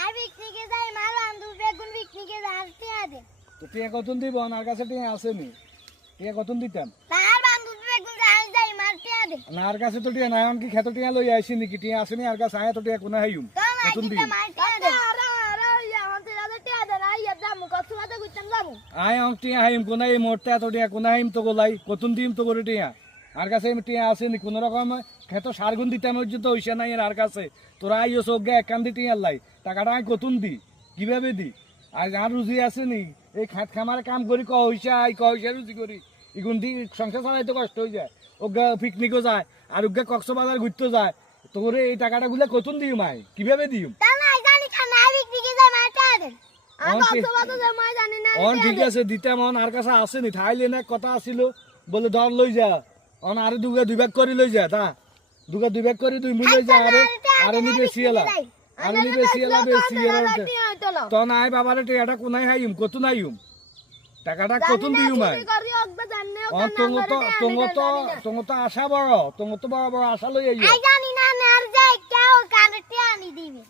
আর পিকনিকে যাই মার বান্ধব বেগুন পিকনিকে যাইতে আদে তো টিয়া কতন দিব আর কাছে টিয়া আসেনি টিয়া কতন দিতাম তার বান্ধব বেগুন যাই মারতে আদে না আর কাছে তো টিয়া নাই কি খেত টিয়া লই আইছি নাকি টিয়া আসেনি আর কাছে আয়া তো টিয়া কোনা হাইম তো না কতন কি দিম মারতে আদে আরে আরে আমাদের আদে আদে না ইয়া দামু কতবাদে গুতাম যামু আয় অং টিয়া হাইম কোনা এই মোরতে তো টিয়া কোনা হাইম তো গোলাই কতন দিম তো করে টিয়া আর কাছে টিয়া আসেনি কোন রকম খেত সারগুন দিতাম ওই তো হইছে নাই আর কাছে তোরা আইও সব গে একান দি টিয়া লাই টাকাটা আমি কতন দি কিভাবে দি আর আর রুজি আসেনি এই খাত খামারে কাম করি ক হইছে রুজি করি ইগুন দি সংসার চালাইতে কষ্ট হয়ে যায় ওগা পিকনিকও যায় আর ওগা কক্সবাজার ঘুরতে যায় তোরে এই টাকাটা গুলা কতন দিও মাই কিভাবে দিও তা না জানি খানা পিকনিকে যাই মারতে আদে আর কতবাদে যাই মাই জানি না অন ঠিক আছে দিতাম অন আর কাছে আসেনি থাইল্যান্ড এক কথা আসিল বলে ধর লই যা অন আরে দুগা দুই ভাগ করে লই যা তা দুগা দুই ভাগ করে দুই মুই লই যা আরে নি বেশি এলা আরে নি বেশি এলা তো নাই বাবারে টিয়াটা কোনাই হাইম কত নাইম টাকাটা কত দিও মাই অন তোঙ্গ তো আশা বড় তোঙ্গ তো বড় বড় আশা লই আইও আই জানি না আর যাই কেউ কানেতে আনি দিবে